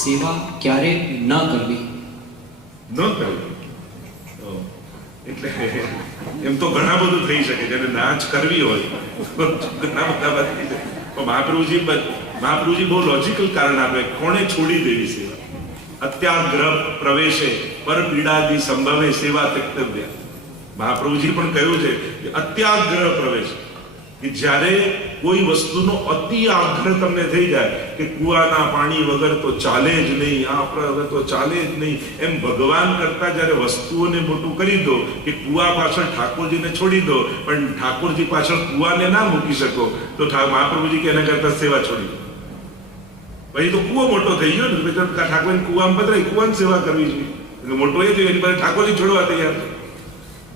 સેવા ક્યારે ન કરવી? એટલે એમ તો ઘણા બધું થઈ શકે, જેને નાચ કરવી હોય ઘણા બધા વાત થઈ શકે. પણ મહાપ્રભુજી બહુ લોજિકલ કારણ આપે, કોણે છોડી દેવી સેવા? અત્યાગ્રહ પ્રવેશે પર પીડાદી સંભવે સેવા ત્યક્તવ્ય. મહાપ્રભુજી પણ કહ્યું છે કે અત્યાગ્રહ પ્રવેશ, કે જ્યારે કોઈ વસ્તુનો અતિ આગ્રહ તમને થઈ જાય કે કુવાના પાણી વગર તો ચાલે જ નહીં, આ વગર તો ચાલે જ નહીં, એમ ભગવાન કરતા જ્યારે વસ્તુઓને મોટું કરી દો કે કુવા પાછળ ઠાકોરજીને છોડી દો, પણ ઠાકોરજી પાછળ કુવાને ના મૂકી શકો, તો મહાપ્રભુજી કે એના કરતા સેવા છોડી દો. પછી તો કુવો મોટો થઈ ગયો ને, ઠાકોર કુવામાં પધરાય, કુવાની સેવા કરવી જોઈએ. મોટો એ થયો એની પાસે ઠાકોરજી છોડવા તૈયાર છે.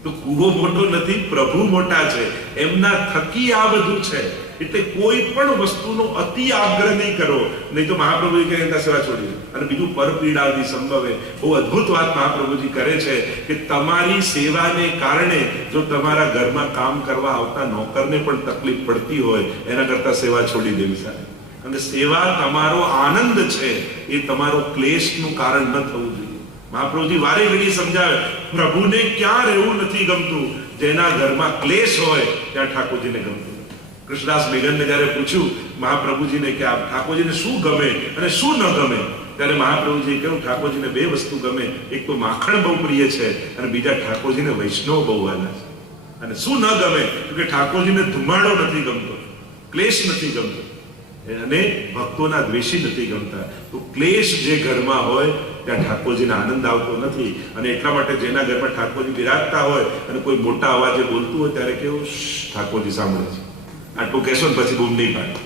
તો કુવો મોટો નથી, પ્રભુ મોટા છે, એમના થકી આ બધું છે. એટલે કોઈ પણ વસ્તુનો અતિ આગ્રહ નહીં કરો, નહીં તો મહાપ્રભુજી કહે એના સેવા છોડી દો. અને બીજું પરપીડાદી સંભવે, બહુ અદ્ભુત વાત મહાપ્રભુજી કરે છે કે તમારી સેવાને કારણે જો તમારા ઘરમાં કામ કરવા આવતા નોકરને પણ તકલીફ પડતી હોય, એના કરતા સેવા છોડી દેવી સારી. અને સેવા તમારો આનંદ છે, એ તમારો ક્લેશનું કારણ ન થવું જોઈએ. મહાપ્રભુજી વારે ઘડી સમજાવે, પ્રભુને ક્યાં રહેવું નથી ગમતું? જેના ઘરમાં ક્લેશ હોય ત્યાં ઠાકોરજીને ગમતું. કૃષ્ણદાસ મેઘનને જ્યારે પૂછ્યું મહાપ્રભુજીને કે આ ઠાકોરજીને શું ગમે અને શું ન ગમે, ત્યારે મહાપ્રભુજીએ કહ્યું ઠાકોરજીને બે વસ્તુ ગમે, એક તો માખણ બહુ પ્રિય છે અને બીજા ઠાકોરજીને વૈષ્ણવ બહુ વાલા છે. અને શું ન ગમે તો કે ઠાકોરજીને ધુમાડો નથી ગમતો, ક્લેશ નથી ગમતો, અને ભક્તોના દ્વેષી નથી ગમતા. તો ક્લેશ જે ઘરમાં હોય ત્યાં ઠાકોરજીને આનંદ આવતો નથી. અને એટલા માટે જેના ઘરમાં ઠાકોરજી બિરાજતા હોય અને કોઈ મોટા અવાજે બોલતું હોય ત્યારે કેવું ઠાકોરજી સાંભળે છે, આટલું કહેશો ને પછી બૂમ નહીં પાડે.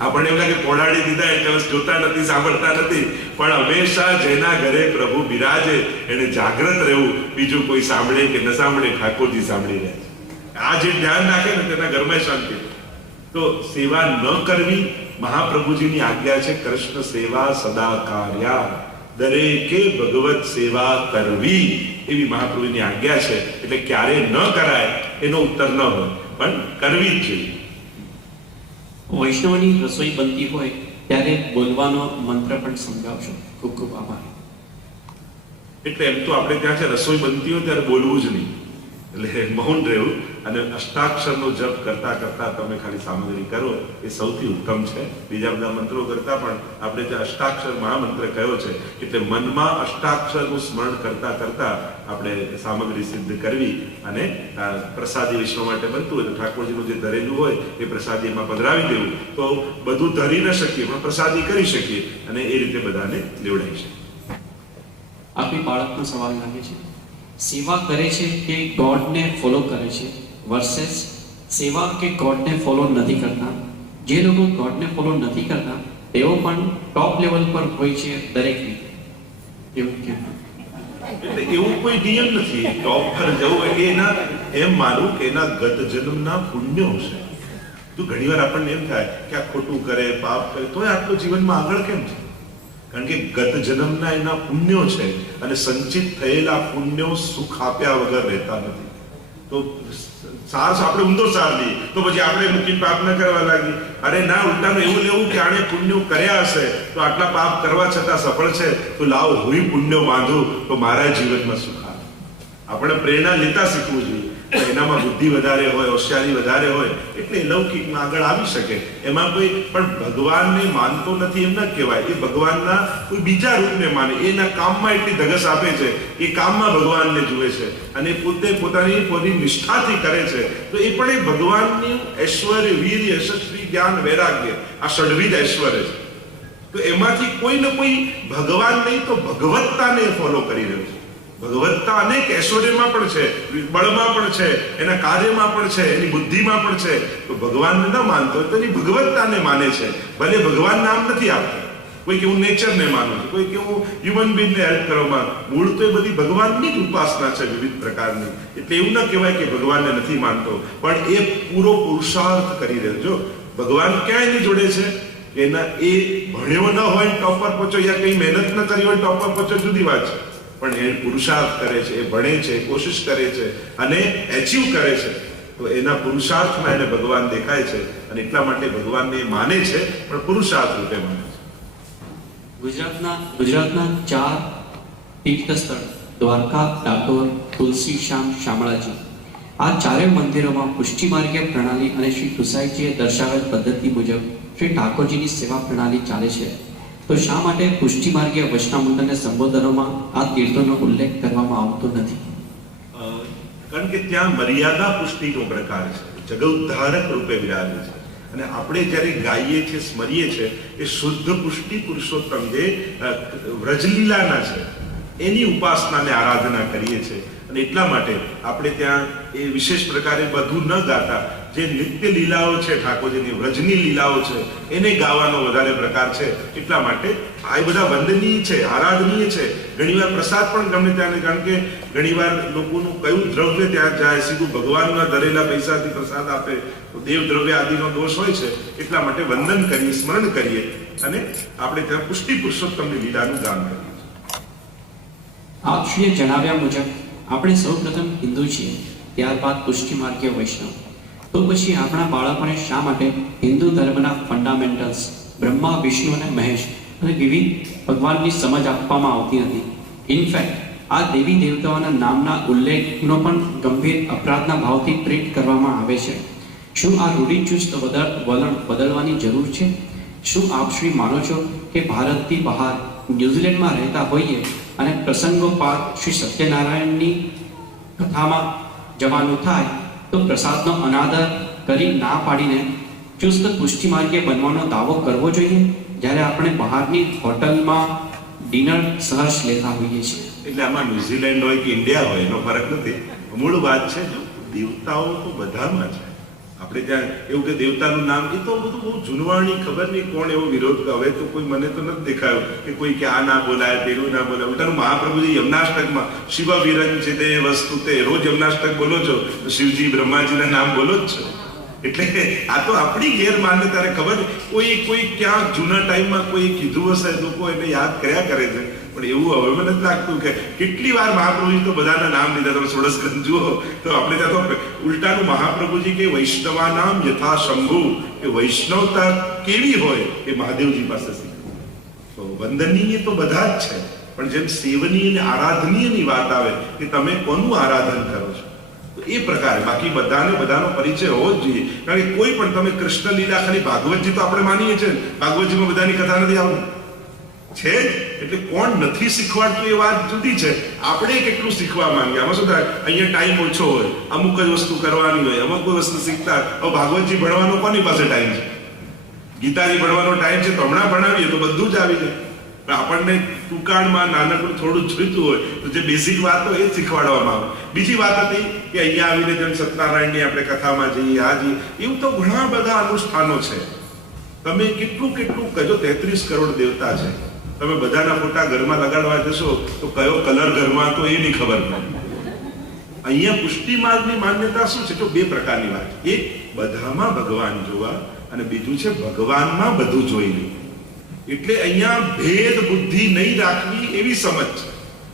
આપણને એમ લાગે પોડાડી દીધા એટલે જોતા નથી, સાંભળતા નથી. પણ હંમેશા જેના ઘરે પ્રભુ બિરાજે એને જાગ્રત રહેવું, બીજું કોઈ સાંભળે કે ન સાંભળે, ઠાકોરજી સાંભળી રહે છે. આ જે ધ્યાન રાખે ને તેના ઘરમાં શાંતિ. તો સેવા ન કરવી મહાપ્રભુજીની આજ્ઞા છે. કૃષ્ણ સેવા સદા કાર્યા, દરેકે ભગવત સેવા કરવી, એવી મહાપ્રભુની આજ્ઞા છે. એટલે ક્યારે ન કરાય એનો ઉત્તર ન હોય, પણ કરવી જ જોઈએ. વૈષ્ણવની રસોઈ બનતી હોય ત્યારે બોલવાનો મંત્ર પણ સમજાવશો. ખૂબ ખૂબ આભાર. એટલે એમ તો આપણે ત્યાં છે રસોઈ બનતી હોય ત્યારે બોલવું જ નહીં, એટલે મૌન રહેવું અને અષ્ટાક્ષરનો જપ કરતા કરતા તમે ખાલી સામગ્રી કરો, એ સૌથી ઉત્તમ છે. બીજા બધા મંત્રો કરતા પણ આપણે જે અષ્ટાક્ષર મહામંત્ર કયો છે, એટલે મનમાં અષ્ટાક્ષરનું સ્મરણ કરતા કરતા આપણે સામગ્રી સિદ્ધ કરવી. અને પ્રસાદી વિષ્ણુ માટે બનતું હોય તો ઠાકોરજીનું જે ધરેલું હોય એ પ્રસાદી એમાં પધરાવી દેવું, તો બધું ધરી ન શકીએ પણ પ્રસાદી કરી શકીએ અને એ રીતે બધાને લેવડાવી શકીએ. આપણી બાળકનો સવાલ લાગે છે, સેવા કરે છે કે ગોડને ફોલો કરે છે વર્સેસ સેવા કે ગોડને ફોલો નથી કરતા. જે લોકો ગોડને ફોલો નથી કરતા તેઓ પણ ટોપ લેવલ પર હોય છે દરેક રીતે. એવું કેમ? એટલે એવું કોઈ નિયમ નથી ટોપ પર જવું. એટલે એના એમ માનું કે એના ગત જન્મના પુણ્યો છે. તો ઘણીવાર આપણને એમ થાય કે આ ખોટું કરે, પાપ કરે, તોય આટલું જીવનમાં આગળ કેમ છે? કારણ કે ગત જન્મના એના પુણ્યો છે અને સંચિત થયેલા પુણ્યો સુખ આપ્યા વગર રહેતા નથી. તો સાર આપણે ઊંધો સાર લઈએ તો પછી આપણે મૂકીને પાપ ન કરવા લાગી. અરે ના, ઉલટાનું એવું લેવું કે આણે પુણ્યો કર્યા હશે તો આટલા પાપ કરવા છતાં સફળ છે, તો લાવ હું પુણ્યો બાંધું તો મારા જીવનમાં સુખ આવે. આપણે પ્રેરણા લેતા શીખવું જોઈએ. એનામાં બુદ્ધિ વધારે હોય, હોશિયારી વધારે હોય એટલે લૌકિકમાં આગળ આવી શકે. એમાં કોઈ પણ ભગવાનને માનતો નથી એમ ન કહેવાય. એ ભગવાનના કોઈ બીજા રૂપને માને, એના કામમાં એટલી ધગસ આપે છે, એ કામમાં ભગવાનને જુએ છે અને પોતે પોતાની નિષ્ઠાથી કરે છે. તો એ પણ એ ભગવાનનું ઐશ્વર્ય, વીર્ય, યશસ્વી, જ્ઞાન, વૈરાગ્ય, આ ષડવિધ ઐશ્વર્ય છે. તો એમાંથી કોઈ ને કોઈ ભગવાન નહીં તો ભગવત્તાને ફોલો કરી રહ્યો છે. ભગવત્તા અનેક ઐશ્વર્યમાં પણ છે, બળમાં પણ છે, એના કાર્યમાં પણ છે, એની બુદ્ધિમાં પણ છે. તો ભગવાનને ન માનતો હોય તો એની ભગવત્તાને માને છે. ભલે ભગવાન નામ નથી આપતો, કોઈ કે હું નેચરને માનું છું, કોઈ કે હું હ્યુમન બીંગને હેલ્પ કરવામાં, મૂળ તો એ બધી ભગવાનની જ ઉપાસના છે વિવિધ પ્રકારની. એટલે એવું ન કહેવાય કે ભગવાનને નથી માનતો, પણ એ પૂરો પુરુષાર્થ કરી રહ્યો. જો ભગવાન ક્યાં એની જોડે છે, એના એ ભણ્યો ન હોય ટોપ પર પહોંચો, યા કઈ મહેનત ન કરી હોય ટોપ પર પહોંચો, જુદી વાત છે. પણ એ પુરુષાર્થ કરે છે, એ ભણે છે, કોશિશ કરે છે અને એચીવ કરે છે. તો એના પુરુષાર્થમાં એને ભગવાન દેખાય છે અને એટલા માટે ભગવાનને માને છે, પણ પુરુષાર્થ રૂપે માને છે. ગુજરાતના 4 તીર્થસ્થળ દ્વારકા, ડાકોર, તુલસી શ્યામ, શામળાજી, આ ચારેય મંદિરોમાં પુષ્ટિ માર્ગીય પ્રણાલી અને શ્રી ગુસાઈજીએ દર્શાવેલ પદ્ધતિ મુજબ શ્રી ઠાકોરજીની સેવા પ્રણાલી ચાલે છે. તો શા માટે પુષ્ટિ માર્ગીય વૈષ્ણવને સંબોધનોમાં આ તીર્થોનો ઉલ્લેખ કરવામાં આવતો નથી? કારણ કે ત્યાં મર્યાદા પુષ્ટિનો પ્રકાર છે, જગોદ્ધારક રૂપે વિરાજે છે. અને આપણે જ્યારે ગાઈએ છીએ, સ્મરીએ છીએ, એ શુદ્ધ પુષ્ટિ પુરુષોત્તમ જે વ્રજલીલાના છે એની ઉપાસનાને આરાધના કરીએ છીએ. અને એટલા માટે આપણે ત્યાં એ વિશેષ પ્રકારે બધું ન ગાતા, જે નિત્ય લીલાઓ છે ઠાકોરજીની, વ્રજની લીલાઓ છે, એને ગાવાનો વધારે પ્રકાર છે. એટલા માટે આ બધા વંદનીય છે, આરાધનીય છે. ઘણીવાર પ્રસાદ પણ ગમે ત્યાં, કારણ કે ઘણીવાર લોકોનું કયું દ્રવ્ય ત્યાં જાય, સીધું ભગવાનના ધરેલા પૈસાથી પ્રસાદ આપે તો દેવ દ્રવ્ય આદિનો દોષ હોય છે. એટલા માટે વંદન કરીએ, સ્મરણ કરીએ અને આપણે ત્યાં પુષ્ટિ પુરુષોત્તમની લીલાનું ગાન કરીએ. આપશ્રીએ જણાવ્યા મુજબ આપણે સૌપ્રથમ હિન્દુ છીએ, ત્યારબાદ પુષ્ટિ માર્ગીય વૈષ્ણવ. તો પછી આપણા બાળકોને શા માટે હિન્દુ ધર્મના ફંડામેન્ટલ્સ બ્રહ્મા, વિષ્ણુ અને મહેશ અને વિવિધ ભગવાનની સમજ આપવામાં આવતી નથી? ઇનફેક્ટ આ દેવી દેવતાઓના નામના ઉલ્લેખનો પણ ગંભીર અપરાધના ભાવથી ટ્રીટ કરવામાં આવે છે. શું આ રૂઢિચુસ્ત વલણ બદલવાની જરૂર છે? શું આપ શ્રી માનો છો કે ભારતથી બહાર ન્યુઝીલેન્ડમાં રહેતા હોઈએ અને પ્રસંગોપાત શ્રી સત્યનારાયણની કથામાં જવાનું થાય તો પ્રસાદનો અનાદર કરી ના પાડીને ચુસ્ત પુષ્ટિ માર્ગીય બનવાનો દાવો કરવો જોઈએ, જ્યારે આપણે બહારની હોટલમાં ડિનર સહર્ષ લેતા હોઈએ છીએ? એટલે આમાં ન્યુઝીલેન્ડ હોય કે ઇન્ડિયા હોય એનો ફરક નથી. મૂળ વાત છે, જો દેવતાઓ તો બધામાં છે. આપણે ત્યાં એવું કે દેવતાનું નામ, એ તો બધું બહુ જૂનવાણી, ખબર નહીં કોણ એવો વિરોધ કરે. હવે તો કોઈ, મને તો નથી દેખાયો કે કોઈ કે આ ના બોલાય, પેલું ના બોલાય. ઉલટાનું મહાપ્રભુજી યમનાષ્ટકમાં શિવ વિરંચિતે વસ્તુ તે રોજ યમનાષ્ટક બોલો છો તો શિવજી બ્રહ્માજીના નામ બોલો જ છો. એટલે આ તો આપણી ગેરમાન્યતાને ખબર. કોઈ ક્યાં જૂના ટાઈમમાં કોઈ કીધું હશે, લોકો એને યાદ કર્યા કરે છે. પણ એવું હવે મને નથી લાગતું કે કેટલી વાર મહાપ્રભુજી તો બધાના નામ લીધા. તમે ષોડશ ગ્રંથ જુઓ તો આપણે ત્યાં તો ઉલટાનું મહાપ્રભુજી કે વૈષ્ણવા નામ યથા શંભુ, કે વૈષ્ણવતા કેવી હોય એ મહાદેવજી પાસે શીખવું. તો વંદનીય તો બધા જ છે, પણ જેમ સેવનીય અને આરાધનીયની વાત આવે કે તમે કોનું આરાધન કરો છો, તો એ પ્રકારે. બાકી બધાનો પરિચય હોવો જ જોઈએ. કારણ કે કોઈ પણ તમે કૃષ્ણ લીલા, ખાલી ભાગવતજી તો આપણે માનીએ છીએ, ભાગવતજીમાં બધાની કથા નથી આવતી છે જ. એટલે કોણ નથી શીખવાડતું એ વાત જુદી છે. આપણે કેટલું શીખવા માંગીએ. આમાં શું થાય, અહીંયા ટાઈમ ઓછો હોય, અમુક જ વસ્તુ કરવાની હોય, અમુક કોઈ વસ્તુ શીખતા. હવે ભાગવતજી ભણવાનો કોની પાસે ટાઈમ છે? ગીતાજી ભણવાનો ટાઈમ છે તો હમણાં ભણાવીએ તો બધું જ આવી જાય. આપણને ટૂંકાણમાં નાનકડું થોડું જોઈતું હોય તો જે બેઝિક વાતો એ શીખવાડવામાં આવે. બીજી વાત હતી કે અહીંયા આવીને જેમ સત્યનારાયણની આપણે કથામાં જઈએ, આ જઈએ, એવું તો ઘણા બધા અનુષ્ઠાનો છે. તમે કેટલું કહેજો, 33 કરોડ દેવતા છે. તમે બધાના ફોટા ઘરમાં લગાડવા જશો તો કયો કલર ઘરમાં, તો એ નહીં ખબર પડે. અહીંયા પુષ્ટિ માર્ગની માન્યતા શું છે? તો 2 પ્રકારની વાત. એક બધામાં ભગવાન જોવા, અને બીજું છે ભગવાનમાં બધું જોઈ લે. એટલે અહીંયા ભેદ બુદ્ધિ નહીં રાખવી એવી સમજ છે.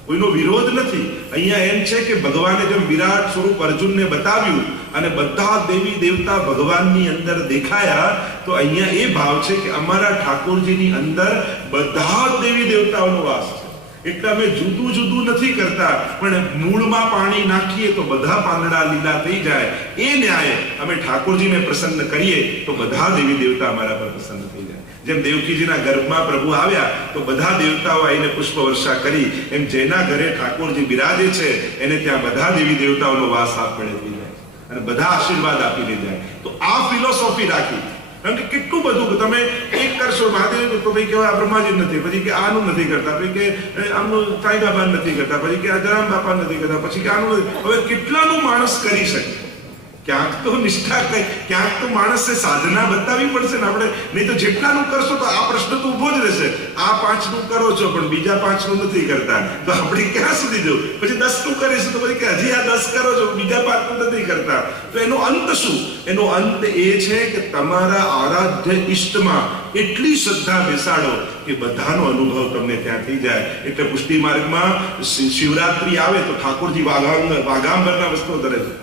કોઈનો વિરોધ નથી. અહીંયા એમ છે કે ભગવાને જેમ વિરાટ સ્વરૂપ અર્જુનને બતાવ્યું અને બધા દેવી દેવતા ભગવાનની અંદર દેખાયા, તો અહીંયા એ ભાવ છે કે અમારા ઠાકોરજીની અંદર બધા દેવી દેવતાઓનો વાસ છે. એટલે અમે જુદું નથી કરતા, પણ મૂળમાં પાણી નાખીએ તો બધા પાંદડા લીલા થઈ જાય. એ ન્યાય અમે ઠાકોરજીને પ્રસન્ન કરીએ તો બધા દેવી દેવતા અમારા પર પ્રસન્ન થઈ જાય. જેમ દેવકીજીના ગર્ભમાં પ્રભુ આવ્યા તો બધા દેવતાઓ આવીને પુષ્પ વર્ષા કરી, એમ જેના ઘરે ઠાકોરજી બિરાજે છે એને ત્યાં બધા દેવી દેવતાઓનો વાસ આપડે થઈ જાય અને બધા આશીર્વાદ આપી જાય. તો આ ફિલોસોફી રાખી. કારણ કે કેટલું બધું તમે એક કરશો, મહાદેવ તો ભાઈ કહેવાય બ્રહ્માજી નથી, પછી કે આનું નથી કરતા, પછી કે આમનું સાંઈ બાબા નથી કરતા, પછી કે આજરામ બાપા નથી કરતા, પછી કે આનું. હવે કેટલાનું માણસ કરી શકે? ક્યાંક તો નિષ્ઠા, ક્યાંક તો માણસે સાધના બતાવવી પડશે ને આપણે. નહીં તો જેટલાનું કરશો તો આ પ્રશ્ન તો ઉભો જ રહેશે. આ 5નું કરો છો પણ બીજા 5નું નથી કરતા, તો આપણે ક્યાં સુધી જવું? પછી 10નું કરીશું તો પછી કે હજી આ 10 કરો છો, બીજા 5નું નથી કરતા. તો એનો અંત શું? એનો અંત એ છે કે તમારા આરાધ્ય ઈષ્ટમાં એટલી શ્રદ્ધા બેસાડો કે બધાનો અનુભવ તમને ત્યાં થઈ જાય. એટલે પુષ્ટિ માર્ગમાં શિવરાત્રી આવે તો ઠાકોરજી વાઘાંબરના વસ્ત્રો ધરે છે.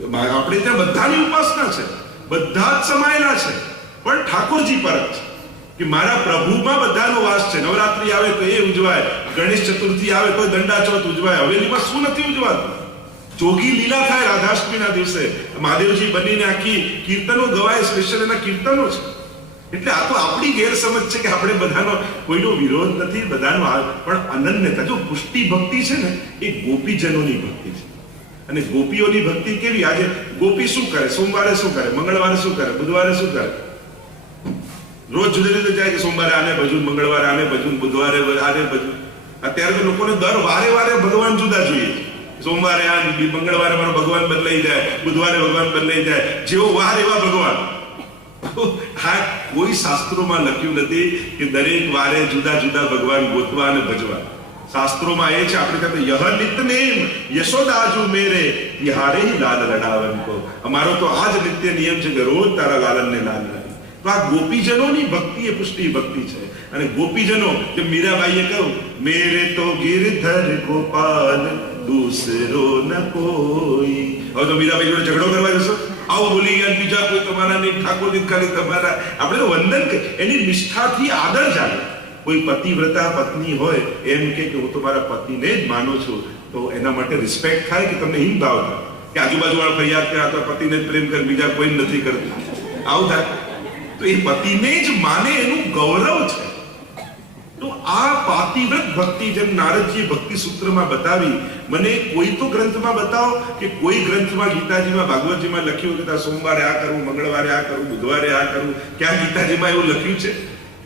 આપણે ત્યાં બધાની ઉપાસના છે, બધા જ સમાયેલા છે, પણ ઠાકોરજી પરક છે. કે મારા પ્રભુમાં બધાનો વાસ છે. નવરાત્રી આવે તો એ ઉજવાય, ગણેશ ચતુર્થી આવે તો દંડાચોથ ઉજવાય. હવેલીમાં શું નથી ઉજવાતું? જોગી લીલા થાય રાધાષ્ટમીના દિવસે, મહાદેવજી બનીને આખી કીર્તનો ગવાય, સ્પેશિયલ એના કીર્તનો છે. એટલે આ તો આપણી ગેરસમજ છે કે આપણે બધાનો કોઈનો વિરોધ નથી, બધાનો પણ અનન્યતા. જો પુષ્ટિ ભક્તિ છે ને એ ગોપીજનોની ભક્તિ છે. અને ગોપીઓની ભક્તિ કેવી? આજે ગોપી શું કરે? સોમવારે શું કરે? મંગળવારે શું કરે? બુધવારે શું કરે? રોજ જુદી રીતે જાય કે સોમવારે આને ભજન, મંગળવારે આને ભજન, બુધવારે આને ભજન. અત્યારે તો લોકોને દર વારે ભગવાન જુદા જોઈએ. સોમવારે આ, મંગળવારે મારો ભગવાન બદલાઈ જાય, બુધવારે ભગવાન બદલાઈ જાય. જેવો વાર એવા ભગવાન. આ કોઈ શાસ્ત્રોમાં લખ્યું નથી કે દરેક વારે જુદા જુદા ભગવાન ગોતવા અને ભજવા. શાસ્ત્રોમાં એ છે, આપણે કહેતા યહ નિત્યનેમ યશોદાજુ મેરે તિહારે હી લાલ લડાવન કો. અમારો તો આ જ નિત્ય નિયમ છે કે રોજ તારા લાલનને લાલ લડાવી. તો આ ગોપીજનોની ભક્તિ એ પુષ્ટિ ભક્તિ છે. અને ગોપીજનો, જે મીરાબાઈએ કહ્યું, મેરે તો ગિરધર ગોપાલ દૂસરો ન કોઈ. હવે તો મીરાબાઈ જોડે ઝઘડો કરવા જશો, આવું બોલી ગયા, બીજા કોઈ તમારા નહીં, ઠાકોરજી ખાલી તમારા. આપણે તો વંદન કે એની નિષ્ઠાથી આદર જાગે. કોઈ પતિવ્રતા પત્ની હોય એમ કે હું તો મારા પતિને જ માનું છું, તો એના માટે રિસ્પેક્ટ થાય કે તમને હિમ ભાવ થાય કે આજુબાજુ વાળા ફરિયાદ કરે આ તો પતિને જ પ્રેમ કરે, બીજા કોઈ નથી કરતું, આવું થાય. તો એ પતિને જ માને એનું ગૌરવ છે. તો આ પાતિવ્રત ભક્તિ જેમ નારદજી ભક્તિ સૂત્રમાં બતાવી, મને કોઈ તો ગ્રંથમાં બતાવો કે કોઈ ગ્રંથમાં, ગીતાજીમાં, ભાગવતજીમાં લખ્યું કે સોમવારે આ કરવું, મંગળવારે આ કરવું, બુધવારે આ કરવું. ક્યાં ગીતાજીમાં એવું લખ્યું છે?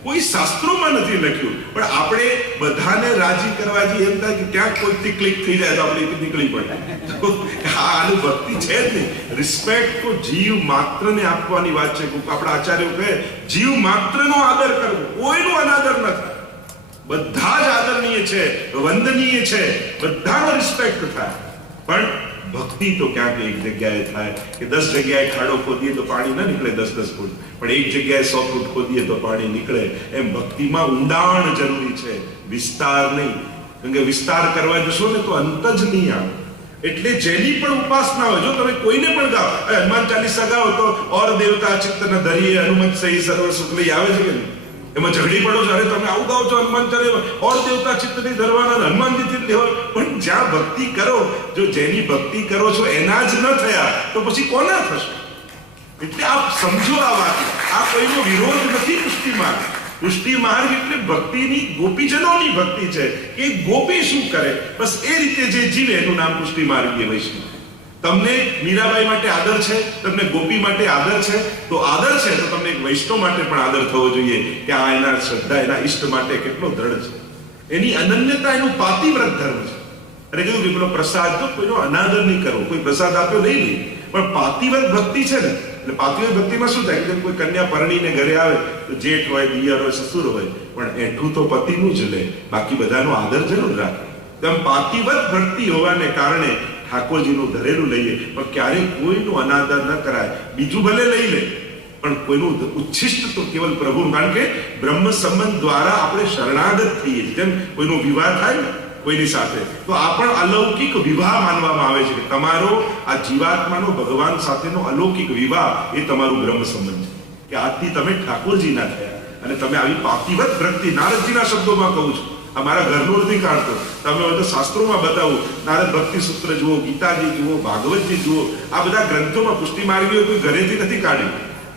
કોઈ શાસ્ત્રોમાં નથી લખ્યું. પણ આપણે બધાને રાજી કરવા જઈએ એમ થાય કે ક્યાંક કોઈથી ક્લિક થઈ જાય તો આપણે નીકળી પડે. તો આનું ભક્તિ છે જ નહીં. રિસ્પેક્ટ તો જીવ માત્રને આપવાની વાત છે. આપણા આચાર્યો કહે જીવ માત્રનો આદર કરવો, કોઈનો અનાદર ન થાય. બધા જ આદરણીય છે, વંદનીય છે, બધાનો રિસ્પેક્ટ થાય. પણ ભક્તિ તો ક્યાંક એક જગ્યાએ થાય કે 10 જગ્યાએ ખાડો ખોદીએ તો પાણી ન નીકળે 10 ફૂટ, પણ એક જગ્યાએ 100 ફૂટ ખોદીએ તો પાણી નીકળે. એમ ભક્તિમાં ઊંડાણ જરૂરી છે, વિસ્તાર નહીં. કારણ કે વિસ્તાર કરવા જશો ને તો અંત જ નહીં આવે. એટલે જેની પણ ઉપાસના હોય, જો તમે કોઈને પણ ગાઓ, હનુમાન ચાલીસા ગાઓ તો ઓર દેવતા ચિત્ત ન ધરીએ હનુમત સહી સર્વ સુખ લઈ આવે છે કે નહીં? એમાં ઝઘડી પડો છો, અરે તમે આવું ગાઓ છો હનુમાન ચાલીસા, ઓર દેવતા ચિત્ત નહીં ધરવાના, હનુમાનજીથી જ લેવા. પણ જ્યાં ભક્તિ કરો, જો જેની ભક્તિ કરો છો એના જ ન થયા તો પછી કોના થશે? એટલે આપ સમજો આ વાત. આ કોઈનો વિરોધ નથી. પુષ્ટિ માર્ગ, પુષ્ટિ માર્ગ એટલે ભક્તિની, ગોપીજનોની ભક્તિ છે. કે ગોપી શું કરે બસ એ રીતે જે જીવે એનું નામ પુષ્ટિ માર્ગીય વૈષ્ણવ. તમને મીરાબાઈ માટે આદર છે, તમને ગોપી માટે આદર છે, તો આદર છે તો તમને એક વૈષ્ણવ માટે પણ આદર થવો જોઈએ કે આ એના શ્રદ્ધા, એના ઈષ્ટ માટે કેટલો દ્રઢ છે. એની અનન્યતા એનું પાતિવ્રત ધર્મ છે. અને કીધું કે પેલો પ્રસાદ, તો કોઈનો અનાદર નહીં કરવો. કોઈ પ્રસાદ આપ્યો નહીં, પણ પાતિવ્રત ભક્તિ છે ને. એટલે પાતિવ્રત ભક્તિમાં શું થાય કે કોઈ કન્યા પરણીને ઘરે આવે તો જેઠ હોય, દિયર હોય, સસુર હોય, પણ એઠું તો પતિનું જ લે, બાકી બધાનો આદર જરૂર રાખે. તેમ પાતિવ્રત ભક્તિ હોવાને કારણે ઠાકોરજીનું ધરેલું લઈએ, પણ ક્યારેય કોઈનું અનાદર ન કરાય. બીજું ભલે લઈ લે પણ કોઈનું ઉચ્છિષ્ટ તો કેવલ પ્રભુ. કારણ કે બ્રહ્મ સંબંધ દ્વારા આપણે શરણાગત થઈએ. જેમ કોઈનો વિવાહ થાય ને કોઈની સાથે, તો આ પણ અલૌકિક વિવાહ માનવામાં આવે છે કે તમારો આ જીવાત્માનો ભગવાન સાથેનો અલૌકિક વિવાહ એ તમારું બ્રહ્મ સંબંધ છે. કે આજથી તમે ઠાકોરજીના થયા અને તમે આવી પાતિવ્રત ભક્તિ, નારદજીના શબ્દોમાં કહું છું, અમારા ઘરનું નથી કાઢતો, તમે હોય તો શાસ્ત્રોમાં બતાવું. નારદ ભક્તિ સૂત્ર જુઓ, ગીતાજી જુઓ, ભાગવતજી જુઓ. આ બધા ગ્રંથોમાં પુષ્ટિ માર્ગીઓ કોઈ ઘરેથી નથી કાઢી,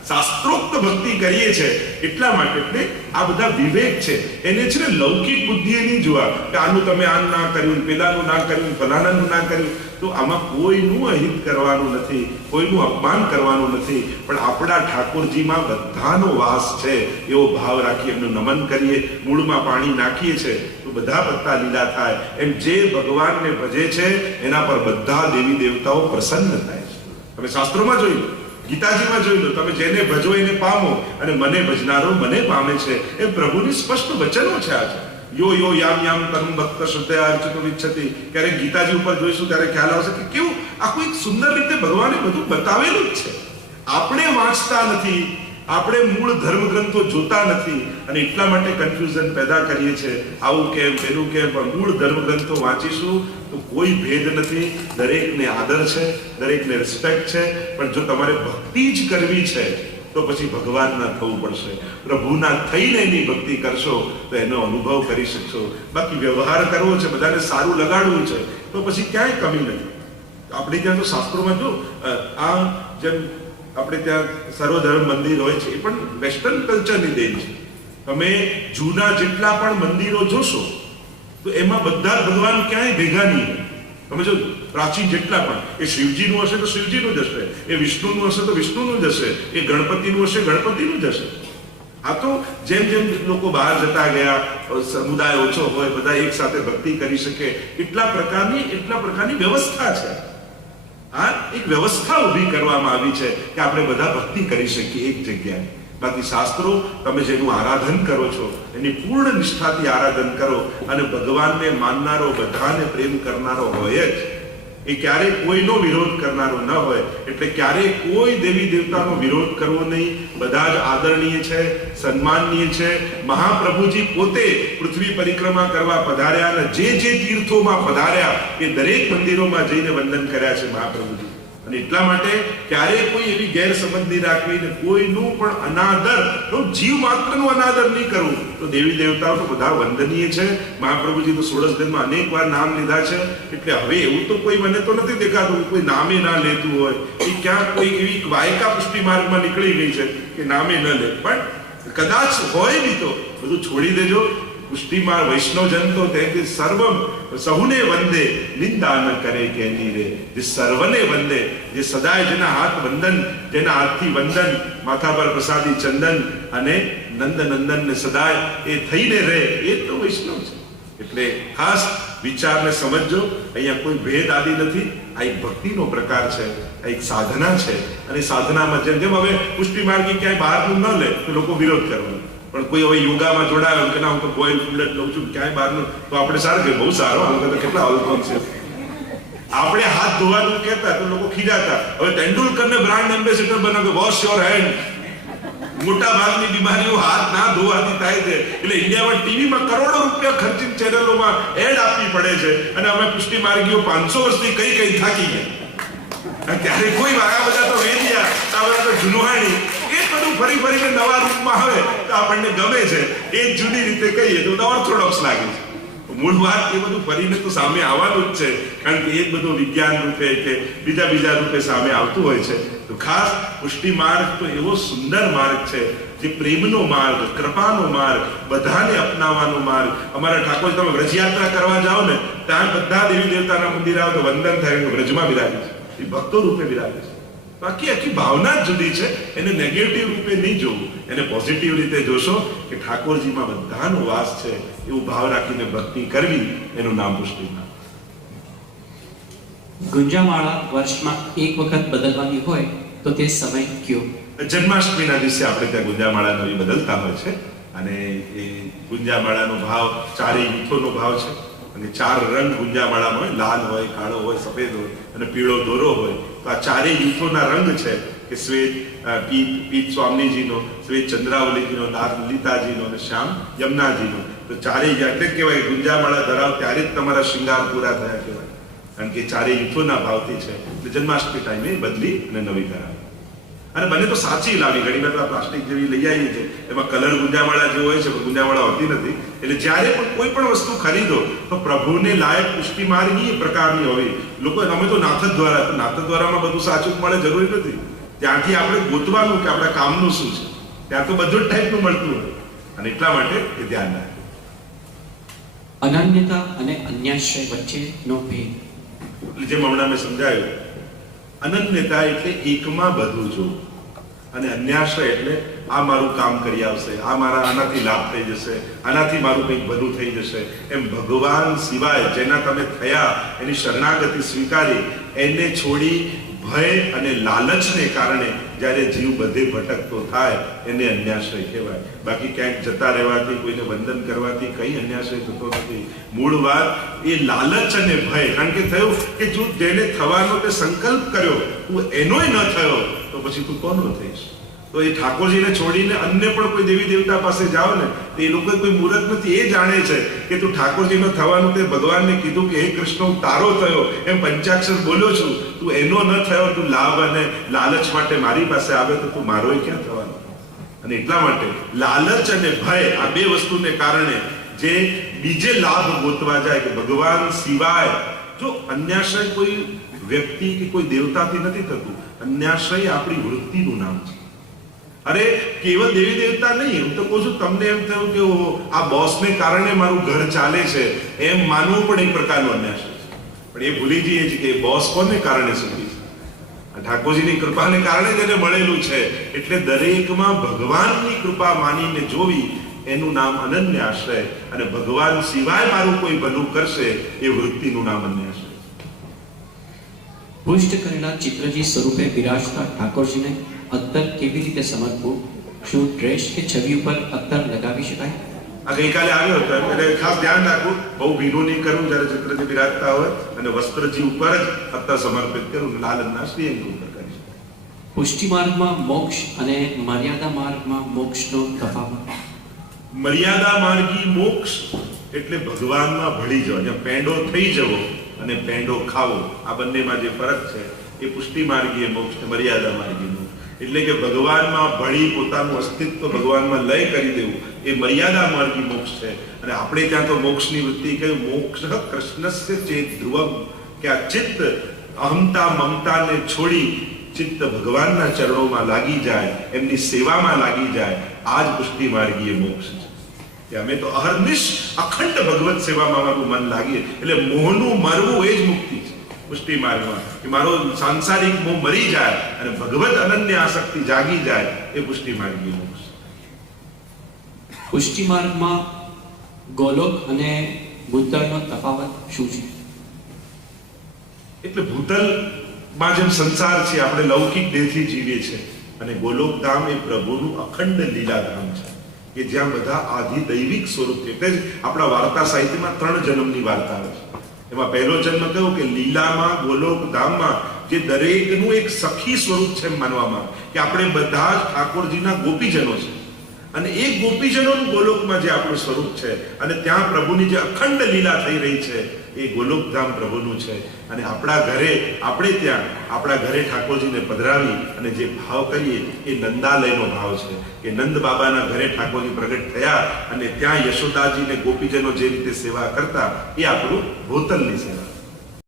શાસ્ત્રોક્ત ભક્તિ કરીએ છે. એટલા માટે એટલે આ બધા વિવેક છે. એને છે ને લૌકિક બુદ્ધિએ નહીં જોવા કે આનું તમે આમ ના કર્યું, પેલાનું ના કર્યું, ફલાણાનું ના કર્યું. તો આમાં કોઈનું અહિત કરવાનું નથી, કોઈનું અપમાન કરવાનું નથી. પણ આપણા ઠાકોરજીમાં બધાનો વાસ છે એવો ભાવ રાખી એમનું નમન કરીએ, મૂળમાં પાણી નાખીએ છે તો બધા પત્તા લીલા થાય. એમ જે ભગવાનને ભજે છે એના પર બધા દેવી દેવતાઓ પ્રસન્ન થાય છે. તમે શાસ્ત્રોમાં જોઈ લો, ગીતાજીમાં જોઈ લો, તમે જેને ભજો એને પામો અને મને ભજનારો મને પામે છે. એ પ્રભુની સ્પષ્ટ વચનો છે. આ યો યો યામ યામ તમ ભક્ત શ્રદ્ધા અર્ચિતો વિચ્છતિ. ક્યારેક ગીતાજી ઉપર જોઈશું ત્યારે ખ્યાલ આવશે કે કેવું આખું એક સુંદર રીતે ભગવાને બધું બતાવેલું જ છે. આપણે વાંચતા નથી, આપણે મૂળ ધર્મ ગ્રંથો જોતા નથી અને એટલા માટે કન્ફ્યુઝન પેદા કરીએ છીએ. આવું કેમ, પેલું કેમ. પણ મૂળ ધર્મ ગ્રંથો વાંચીશું તો કોઈ ભેદ નથી, દરેકને આદર છે, દરેકને રિસ્પેક્ટ છે. પણ જો તમારે ભક્તિ જ કરવી છે તો તો પછી ભગવાનના થવું પડશે. પ્રભુના થઈને એની ભક્તિ કરશો તો એનો અનુભવ કરી શકશો. બાકી વ્યવહાર કરવો છે, બધાને સારું લગાડવું છે, તો પછી ક્યાંય કમી નથી. આપણે ત્યાં તો શાસ્ત્રોમાં જો આ જેમ આપણે ત્યાં સર્વધર્મ મંદિર હોય છે, એ પણ વેસ્ટર્ન કલ્ચરની દેન છે. તમે જૂના જેટલા પણ મંદિરો જોશો તો એમાં બધા ભગવાન ક્યાંય ભેગા નહીં. તમે જો પ્રાચીન જેટલા પણ, એ શિવજીનું હશે તો શિવજીનું જ હશે, એ વિષ્ણુનું હશે તો વિષ્ણુનું જ હશે, એ ગણપતિનું હશે ગણપતિનું જ હશે. આ તો જેમ જેમ લોકો બહાર જતા ગયા, સમુદાય ઓછો હોય, બધા એક સાથે ભક્તિ કરી શકે, એટલા પ્રકારની વ્યવસ્થા છે. આ એક વ્યવસ્થા ઊભી કરવામાં આવી છે કે આપણે બધા ભક્તિ કરી શકીએ એક જગ્યાએ. બાકી શાસ્ત્રો, તમે જેનું આરાધન કરો છો એની પૂર્ણ નિષ્ઠાથી આરાધન કરો, અને ભગવાનને માનનારો, બધાને પ્રેમ કરનારો હોય જ. એ ક્યારેય કોઈનો વિરોધ કરનારો ન હોય. એટલે ક્યારેય કોઈ દેવી દેવતાનો વિરોધ કરવો નહીં. બધા જ આદરણીય છે, સન્માનનીય છે. મહાપ્રભુજી પોતે પૃથ્વી પરિક્રમા કરવા પધાર્યા, અને જે તીર્થોમાં પધાર્યા એ દરેક મંદિરોમાં જઈને વંદન કર્યા છે મહાપ્રભુજી. અને એટલા માટે ક્યારેય કોઈ એવી ગેરસમજ નહીં રાખવી, ને કોઈનું પણ અનાદર, જીવ માત્રનું અનાદર નહીં કરવું. તો દેવી દેવતાઓ તો બધા વંદનીય છે. મહાપ્રભુજી તો 16 દિનમાં અનેક વાર નામ લીધા છે. એટલે હવે એવું તો કોઈ મને તો નથી દેખાતું કોઈ નામે ના લેતું હોય. એ ક્યાંક કોઈ એવી વાયકા પુષ્ટિ માર્ગમાં નીકળી ગઈ છે કે નામે ન લે. પણ કદાચ હોય નહીં તો બધું છોડી દેજો. પુષ્ટિમાર વૈષ્ણવજન તો તે સર્વમ સહુને વંદે, નિંદા ન કરે કેની રે. જે સર્વને વંદે, જે સદાય જેના હાથ વંદન, જેના હાથથી વંદન, માથા પર પ્રસાદી ચંદન અને નંદ નંદન ને સદાય એ થઈને રહે, એ તો વૈષ્ણવ છે. એટલે ખાસ વિચારને સમજજો. અહીંયા કોઈ ભેદ આદિ નથી. આ એક ભક્તિનો પ્રકાર છે, આ એક સાધના છે. અને સાધનામાં જેમ જેમ હવે પુષ્ટિ માર્ગી ક્યાંય બહારનું ન લે તો લોકો વિરોધ કરવાનો. પણ કોઈ હવે યોગામાં જોડાયો કે ના હું તો બોઇલ ફૂડ લઉં છું ક્યાંય બહારનું, તો આપણે સારું કે બહુ સારો, આ લોકો તો કેટલા અવલોકન છે. આપણે હાથ ધોવાનું કહેતા તો લોકો ખીજાતા. હવે તેંડુલકરને બ્રાન્ડ એમ્બેસેડર બનાવ્યો, વોશ યોર હેન્ડ. મોટા ભાગની બીમારીઓ હાથ ના ધોવાથી થાય છે. એટલે ઇન્ડિયામાં ટીવીમાં કરોડો રૂપિયા ખર્ચીને ચેનલોમાં એડ આપવી પડે છે. અને અમે પુષ્ટિ માર્ગીઓ 500 વર્ષથી કઈ થાકી ગયા. ત્યારે કોઈ આ બધા તો વેદિયા, આ બધા તો જુનવાણી, એ બધું ફરીને નવા રૂપમાં આવે તો આપણને ગમે છે. એ જુદી રીતે કહીએ તો ઓર્થોડોક્સ લાગે છે. મૂળ વાત એ બધું ફરીને તો સામે આવવાનું જ છે, કારણ કે એ બધું વિજ્ઞાન રૂપે કે બીજા રૂપે સામે આવતું હોય છે. તો ખાસ પુષ્ટિ માર્ગ તો એવો સુંદર માર્ગ છે, જે પ્રેમનો માર્ગ, કૃપાનો માર્ગ, બધાને અપનાવવાનો માર્ગ. અમારા ઠાકોર, તમે વ્રજયાત્રા કરવા જાઓ ને, ત્યાં બધા દેવી દેવતાના મંદિર આવો તો વંદન થાય, વ્રજમાં વિરાજે છે, એ ભક્તો રૂપે વિરાજે છે. બાકી આખી ભાવના જ જુદી છે. એને નેગેટિવ રૂપે નહીં જોવું, એને પોઝિટિવ રીતે જોશો કે ઠાકોરજીમાં બધાનો વાસ છે, એવું ભાવ રાખીને ભક્તિ કરવી, એનું નામ પુષ્ટિ માર્ગ. ગુંજામાળા વર્ષમાં એક વખત બદલવાની હોય તો તે સમય કયો? જન્માષ્ટમીના દિવસે આપણે ત્યાં ગુંજામાળા નવી બદલતા હોય છે. અને એ ગુંજામાળાનો ભાવ ચારેય યુથોનો ભાવ છે. અને 4 રંગ ગુંજામાળામાં હોય, લાલ હોય, કાળો હોય, સફેદ હોય અને પીળો દોરો હોય. તો આ ચારેય યુથોના રંગ છે કે શ્વેત પીત સ્વામીજીનો, શ્વેત ચંદ્રાવલીજીનો, લાલ લલિતાજીનો અને શ્યામ યમુનાજીનો. તો ચારેય એટલે કહેવાય ગુંજામાળા ધરાવ ત્યારે જ તમારા શૃંગાર પૂરા થયા કહેવાય, કારણ કે ચારેય યુથોના ભાવથી છે. એટલે જન્માષ્ટમી ટાઈમે બદલી અને નવી કરાવી. અને બને તો સાચી લાવી. ઘણી વાર પ્લાસ્ટિક જેવી લઈ આવીએ છીએ, એમાં કલર ગુંજામાળા જેવો હોય છે, પણ ગુંજામાળા હોતી નથી. એટલે જ્યારે પણ કોઈ પણ વસ્તુ ખરીદો તો પ્રભુને લાયક પુષ્ટિ માર્ગી પ્રકારની હોય. લોકો અમે તો નાથદ્વારામાં બધું સાચું મળે જરૂરી નથી. ત્યાંથી આપણે ગોતવાનું કે આપણા કામનું શું છે. ત્યાં તો બધું જ ટાઈપનું મળતું હોય. અને એટલા માટે એ ધ્યાન રાખે. અનન્યતા અને અન્યાશ્રય વચ્ચેનો ભેદ. જેમ હમણાં મેં સમજાયું, અનન્યતા એટલે એકમાં બધું જોવું, અને અન્યાશ્રય એટલે આ મારું કામ કરી આવશે, આ મારા આનાથી લાભ થઈ જશે, આનાથી મારું કંઈક ભલું થઈ જશે. એમ ભગવાન સિવાય જેના તમે થયા, એની શરણાગતિ સ્વીકારી, એને છોડી ભય અને લાલચને કારણે જ્યારે જીવ બધે ભટકતો થાય, એને અન્યાશ્રય કહેવાય. બાકી ક્યાંક જતા રહેવાથી, કોઈને વંદન કરવાથી કઈ અન્યાશ્રય થતો નથી. મૂળ વાત એ લાલચ અને ભય. કારણ કે થયું કે જો જેને થવાનો તે સંકલ્પ કર્યો, તું એનોય ન થયો, તો પછી તું કોનો થઈશ? તો એ ઠાકોરજીને છોડીને અન્ય પણ કોઈ દેવી દેવતા પાસે જાઓ ને તો એ લોકો કોઈ મૂર્ખ નથી, એ જાણે છે કે તું ઠાકોરજીનો થવાનું તે ભગવાનને કીધું કે હે કૃષ્ણ હું તારો થયો એમ પંચાક્ષર બોલ્યો છું, તું એનો ન થયો, તું લાભ અને લાલચ માટે મારી પાસે આવે તો તું મારો ક્યાં થવાનો. અને એટલા માટે લાલચ અને ભય આ બે વસ્તુને કારણે જે બીજે લાભ ગોતવા જાય કે ભગવાન સિવાય, જો અન્યાશ્રય કોઈ વ્યક્તિ કે કોઈ દેવતાથી નથી થતું, અન્યાશ્રય આપણી વૃત્તિનું નામ છે. અરે કેવળ દેવી દેવતા નહીં, હું તો કહું છું તમને એમ થયું કે આ બોસને કારણે મારું ઘર ચાલે છે એમ માનવું પણ એક પ્રકારનો અન્યાશ્રય છે. પણ એ ભૂલી જઈએ છીએ કે બોસ કોને કારણે સુખી છે, ઠાકોરજીની કૃપાને કારણે જ એને મળેલું છે. એટલે દરેકમાં ભગવાનની કૃપા માનીને જોવી એનું નામ અનન્ય આશ્રય, અને ભગવાન સિવાય મારું કોઈ ભલું કરશે એ વૃત્તિનું નામ અન્ય આશ્રય. પુષ્ટ કરેલા ચિત્રજી સ્વરૂપે બિરાજતા ઠાકોરજીને અત્તર કેવી રીતે સમર્પવું? શું ડ્રેસ કે છબી ઉપર અત્તર લગાવી શકાય? આ ગઈકાલે આવ્યો હતો એટલે ખાસ ધ્યાન રાખવું, બહુ ભીનું નહીં કરવું જ્યારે ચિત્રજી બિરાજતા હોય, અને વસ્ત્રજી ઉપર જ અત્તર સમર્પિત કરવું, લાલનના શ્રીઅંગ ઉપર કરી શકાય. પુષ્ટિ માર્ગમાં મોક્ષ અને મર્યાદા માર્ગમાં મોક્ષનો તફાવત. મર્યાદા માર્ગી મોક્ષ એટલે ભગવાનમાં ભળી જવો, જ્યાં પેંડો થઈ જવો અને પેંડો ખાવો, આ બંનેમાં જે ફરક છે એ પુષ્ટિ માર્ગીય મોક્ષ ને મર્યાદા માર્ગી મોક્ષ. એટલે કે ભગવાનમાં ભળી પોતાનું અસ્તિત્વ ભગવાનમાં લય કરી દેવું એ મર્યાદા માર્ગી મોક્ષ છે. અને આપણે ત્યાં તો મોક્ષની વૃત્તિ કહ્યું, મોક્ષ કૃષ્ણસ્ય ચેત ધ્રુવમ, કે આ ચિત્ત અહમતા મમતાને છોડી ચિત્ત ભગવાનના ચરણોમાં લાગી જાય, એમની સેવામાં લાગી જાય, આ જ પુષ્ટિ માર્ગીય મોક્ષ છે. કે અમે તો અહર્નિશ અખંડ ભગવત સેવામાં મારું મન લાગીએ, એટલે મોહનું મરવું એ જ મુક્તિ છે પુષ્ટિ માર્ગમાં, કે મારો સાંસારિક મોહ મરી જાય અને ભગવત અનન્ય આસક્તિ જાગી જાય, એ પુષ્ટિ માર્ગીય મોક્ષ. પુષ્ટિ માર્ગમાં ગોલોક અને ભૂતળનો તફાવત શું છે? એટલે ભૂતલમાં જેમ સંસાર છે, આપણે લૌકિક દેહથી જીવીએ છીએ, અને ગોલોક ધામ એ પ્રભુનું અખંડ લીલા ધામ છે, કે જ્યાં બધા આધિ દૈવિક સ્વરૂપ છે. એટલે જ આપણા વાર્તા સાહિત્યમાં 3 જન્મની વાર્તા આવે છે. એમાં પહેલો જન્મ કયો કે લીલામાં ગોલોક ધામમાં જે દરેકનું એક સખી સ્વરૂપ છે એમ માનવામાં આવે, કે આપણે બધા જ ઠાકોરજીના ગોપીજનો છે, અને એ ગોપીજનોનું ગોલોકમાં જે આપણું સ્વરૂપ છે, અને ત્યાં પ્રભુની જે અખંડ લીલા થઈ રહી છે એ ગોલોકધામ પ્રભુનું છે. અને આપણા ઘરે, આપણે ત્યાં આપણા ઘરે ઠાકોરજીને પધરાવી અને જે ભાવ કરીએ એ નંદાલયનો ભાવ છે, કે નંદ બાબાના ઘરે ઠાકોરજી પ્રગટ થયા અને ત્યાં યશોદાજીને ગોપીજનો જે રીતે સેવા કરતા, એ આપણું ભૂતલની સેવા.